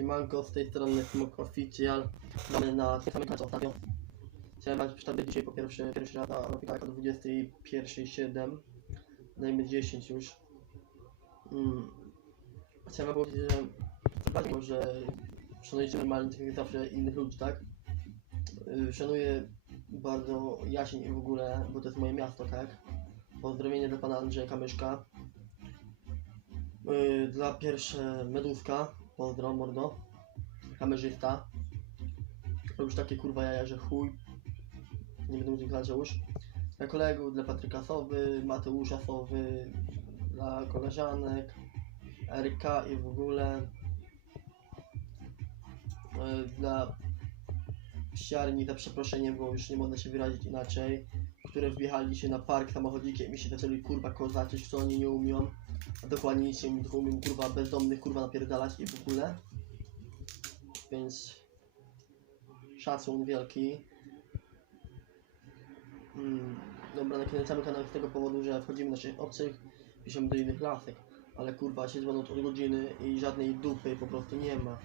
Siemanko, z tej strony Smok Official. Mamy na kanale ostatnio. Chciałem was przedstawić dzisiaj po pierwszy, pierwszy raz na Rokitaka o 21.07. Dajmy 10 już. Mm. Chciałem wam powiedzieć, że dlatego, że szanujecie normalnie tak jak zawsze innych ludzi, tak? Yy, Szanuję bardzo Jasień i w ogóle, bo to jest moje miasto, tak? Pozdrowienie dla pana Andrzeja Kamyszka. Yy, dla pierwsze Medówka, pozdro mordo, kamerzysta. Robisz takie kurwa jaja, że chuj. Nie będę mówił dla już. Dla kolegów, dla Patryka Sowy, Mateusza Sowy, dla koleżanek, RK i w ogóle. Yy, dla psiarni za przeproszenie, bo już nie można się wyrazić inaczej, które wjechali się na park samochodzikiem i się zaczęli kurwa kozaczyć, co oni nie umią. A dokładnie nic nie umiem kurwa bezdomnych kurwa napierdalać i w ogóle. Więc szacun wielki. Mm, dobra, nakręcamy kanał z tego powodu, że wchodzimy na naszych obcych, piszemy do innych lasek. Ale kurwa siedzą od godziny i żadnej dupy po prostu nie ma.